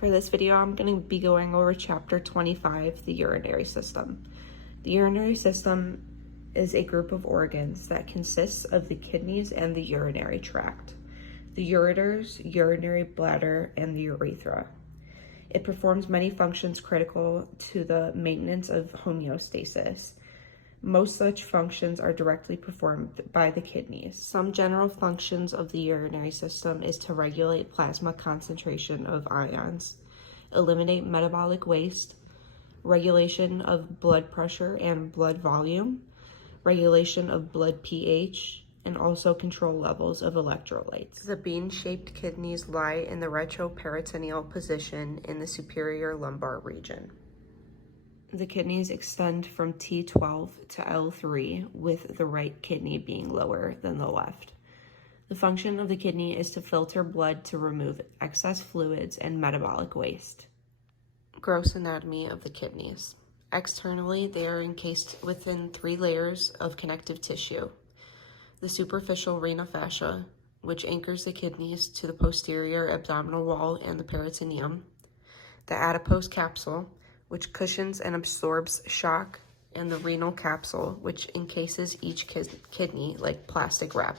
For this video, I'm going to be going over chapter 25, the urinary system. The urinary system is a group of organs that consists of the kidneys and the urinary tract, the ureters, urinary bladder, and the urethra. It performs many functions critical to the maintenance of homeostasis. Most such functions are directly performed by the kidneys. Some general functions of the urinary system is to regulate plasma concentration of ions, eliminate metabolic waste, regulation of blood pressure and blood volume, regulation of blood pH, and also control levels of electrolytes. The bean-shaped kidneys lie in the retroperitoneal position in the superior lumbar region. The kidneys extend from T12 to L3, with the right kidney being lower than the left. The function of the kidney is to filter blood to remove excess fluids and metabolic waste. Gross anatomy of the kidneys. Externally, they are encased within 3 layers of connective tissue. The superficial renal fascia, which anchors the kidneys to the posterior abdominal wall and the peritoneum. The adipose capsule, which cushions and absorbs shock, and the renal capsule, which encases each kidney like plastic wrap.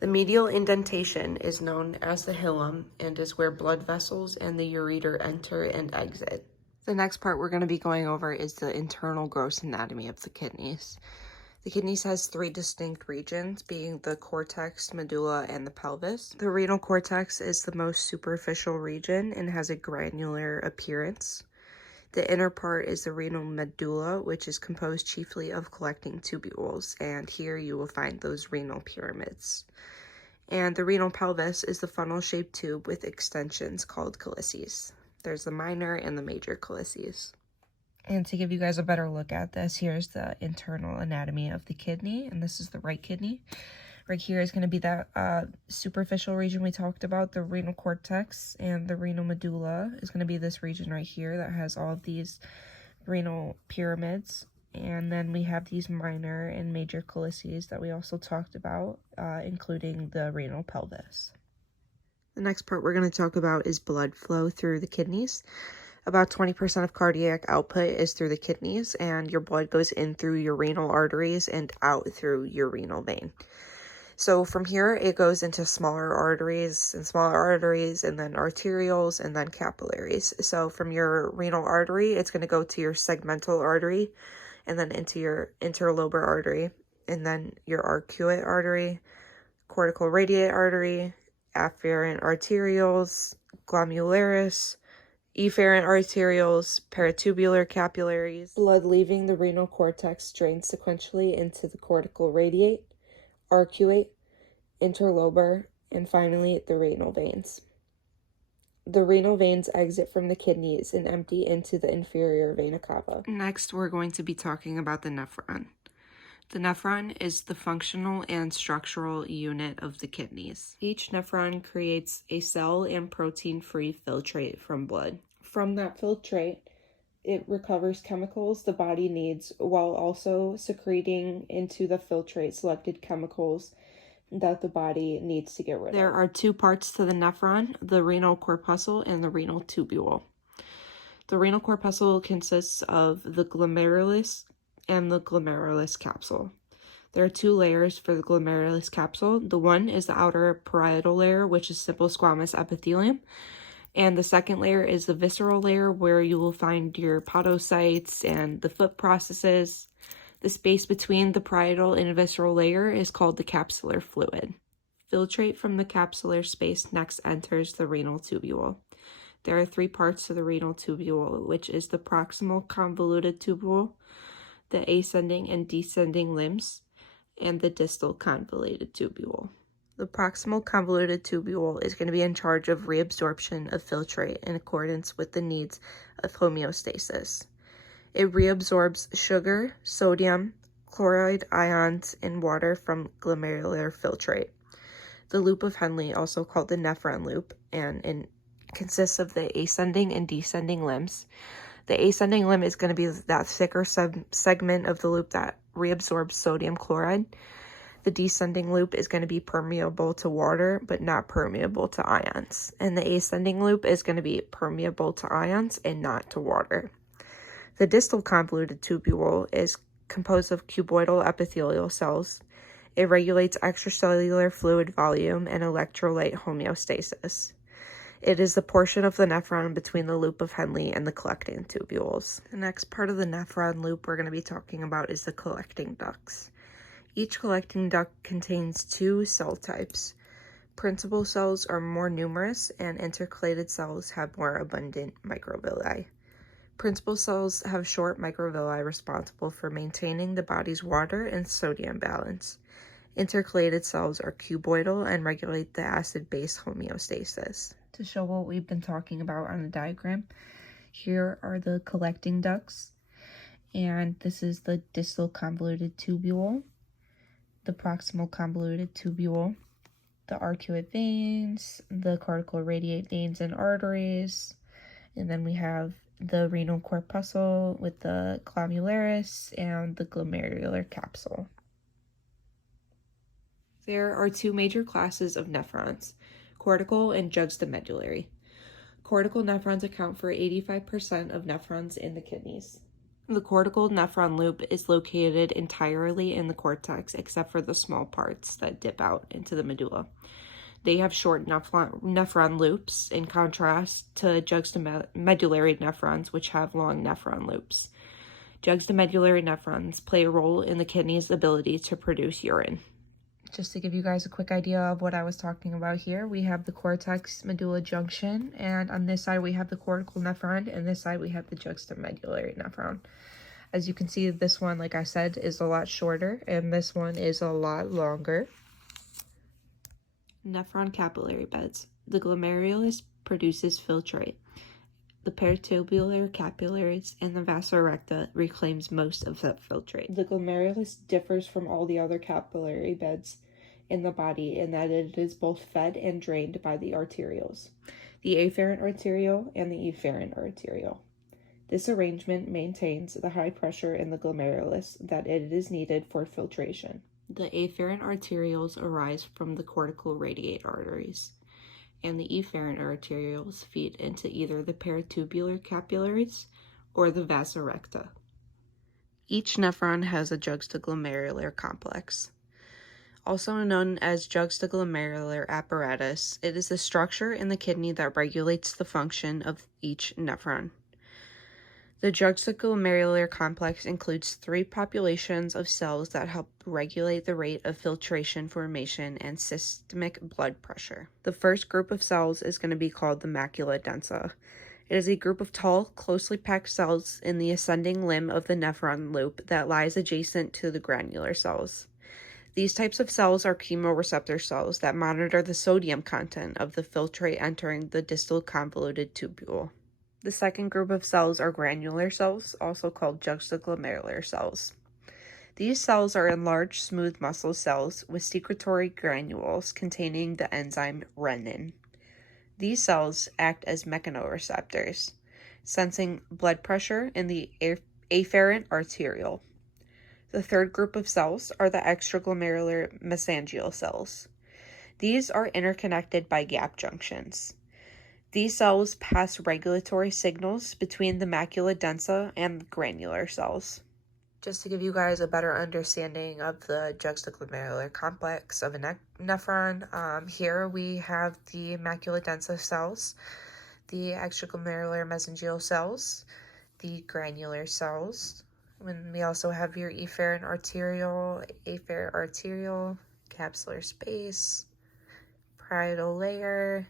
The medial indentation is known as the hilum and is where blood vessels and the ureter enter and exit. The next part we're going to be going over is the internal gross anatomy of the kidneys. The kidneys has 3 distinct regions, being the cortex, medulla, and the pelvis. The renal cortex is the most superficial region and has a granular appearance. The inner part is the renal medulla, which is composed chiefly of collecting tubules, and here you will find those renal pyramids. And the renal pelvis is the funnel-shaped tube with extensions called calyces. There's the minor and the major calyces. And to give you guys a better look at this, here's the internal anatomy of the kidney, and this is the right kidney. Right here is going to be that superficial region we talked about, the renal cortex, and the renal medulla is going to be this region right here that has all of these renal pyramids. And then we have these minor and major calyces that we also talked about, including the renal pelvis. The next part we're going to talk about is blood flow through the kidneys. About 20% of cardiac output is through the kidneys, and your blood goes in through your renal arteries and out through your renal vein. So from here, it goes into smaller arteries, and then arterioles, and then capillaries. So from your renal artery, it's going to go to your segmental artery, and then into your interlobar artery, and then your arcuate artery, cortical radiate artery, afferent arterioles, glomerulus, efferent arterioles, peritubular capillaries. Blood leaving the renal cortex drains sequentially into the cortical radiate, arcuate, interlobar, and finally the renal veins. The renal veins exit from the kidneys and empty into the inferior vena cava. Next, we're going to be talking about the nephron. The nephron is the functional and structural unit of the kidneys. Each nephron creates a cell and protein-free filtrate from blood. From that filtrate, it recovers chemicals the body needs while also secreting into the filtrate selected chemicals that the body needs to get rid of. There are 2 parts to the nephron, the renal corpuscle and the renal tubule. The renal corpuscle consists of the glomerulus and the glomerulus capsule. There are 2 layers for the glomerulus capsule. The one is the outer parietal layer, which is simple squamous epithelium. And the second layer is the visceral layer, where you will find your podocytes and the foot processes. The space between the parietal and visceral layer is called the capsular fluid. Filtrate from the capsular space next enters the renal tubule. There are 3 parts to the renal tubule, which is the proximal convoluted tubule, the ascending and descending limbs, and the distal convoluted tubule. The proximal convoluted tubule is going to be in charge of reabsorption of filtrate in accordance with the needs of homeostasis. It reabsorbs sugar, sodium, chloride ions, and water from glomerular filtrate. The loop of Henle, also called the nephron loop, and consists of the ascending and descending limbs. The ascending limb is going to be that thicker segment of the loop that reabsorbs sodium chloride. The descending loop is going to be permeable to water, but not permeable to ions. And the ascending loop is going to be permeable to ions and not to water. The distal convoluted tubule is composed of cuboidal epithelial cells. It regulates extracellular fluid volume and electrolyte homeostasis. It is the portion of the nephron between the loop of Henle and the collecting tubules. The next part of the nephron loop we're going to be talking about is the collecting ducts. Each collecting duct contains two cell types. Principal cells are more numerous, and intercalated cells have more abundant microvilli. Principal cells have short microvilli responsible for maintaining the body's water and sodium balance. Intercalated cells are cuboidal and regulate the acid-base homeostasis. To show what we've been talking about on the diagram, here are the collecting ducts, and this is the distal convoluted tubule, the proximal convoluted tubule, the arcuate veins, the cortical radiate veins and arteries, and then we have the renal corpuscle with the glomerulus and the glomerular capsule. There are two major classes of nephrons, cortical and juxtamedullary. Cortical nephrons account for 85% of nephrons in the kidneys. The cortical nephron loop is located entirely in the cortex except for the small parts that dip out into the medulla. They have short nephron loops, in contrast to juxtamedullary nephrons, which have long nephron loops. Juxtamedullary nephrons play a role in the kidney's ability to produce urine. Just to give you guys a quick idea of what I was talking about here, we have the cortex medulla junction, and on this side we have the cortical nephron, and this side we have the juxtamedullary nephron. As you can see, this one, like I said, is a lot shorter, and this one is a lot longer. Nephron capillary beds. The glomerulus produces filtrate. The peritubular capillaries and the vasa recta reclaims most of that filtrate. The glomerulus differs from all the other capillary beds in the body in that it is both fed and drained by the arterioles, the afferent arteriole and the efferent arteriole. This arrangement maintains the high pressure in the glomerulus that it is needed for filtration. The afferent arterioles arise from the cortical radiate arteries, and the efferent arterioles feed into either the peritubular capillaries or the vasa recta. Each nephron has a juxtaglomerular complex. Also known as juxtaglomerular apparatus, it is the structure in the kidney that regulates the function of each nephron. The juxtaglomerular complex includes three populations of cells that help regulate the rate of filtration formation and systemic blood pressure. The first group of cells is going to be called the macula densa. It is a group of tall, closely packed cells in the ascending limb of the nephron loop that lies adjacent to the granular cells. These types of cells are chemoreceptor cells that monitor the sodium content of the filtrate entering the distal convoluted tubule. The second group of cells are granular cells, also called juxtaglomerular cells. These cells are enlarged smooth muscle cells with secretory granules containing the enzyme renin. These cells act as mechanoreceptors, sensing blood pressure in the afferent arteriole. The third group of cells are the extraglomerular mesangial cells. These are interconnected by gap junctions. These cells pass regulatory signals between the macula densa and granular cells. Just to give you guys a better understanding of the juxtaglomerular complex of a nephron, here we have the macula densa cells, the extraglomerular mesangial cells, the granular cells. And we also have your efferent arteriole, capsular space, parietal layer,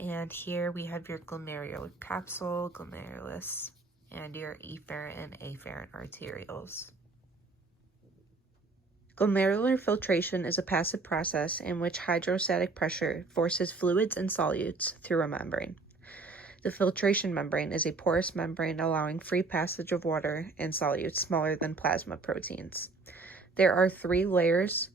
and here we have your glomerular capsule, glomerulus, and your efferent and afferent arterioles. Glomerular filtration is a passive process in which hydrostatic pressure forces fluids and solutes through a membrane. The filtration membrane is a porous membrane allowing free passage of water and solutes smaller than plasma proteins. There are three layers: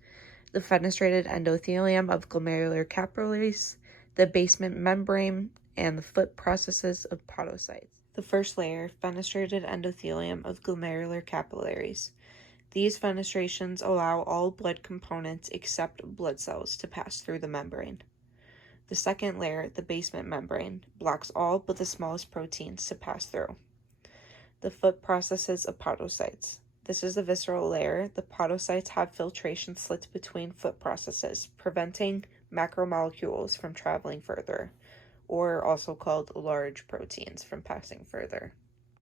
the fenestrated endothelium of glomerular capillaries, the basement membrane, and the foot processes of podocytes. The first layer, fenestrated endothelium of glomerular capillaries. These fenestrations allow all blood components except blood cells to pass through the membrane. The second layer, the basement membrane, blocks all but the smallest proteins to pass through. The foot processes of podocytes. This is the visceral layer. The podocytes have filtration slits between foot processes, preventing macromolecules from traveling further, or also called large proteins from passing further.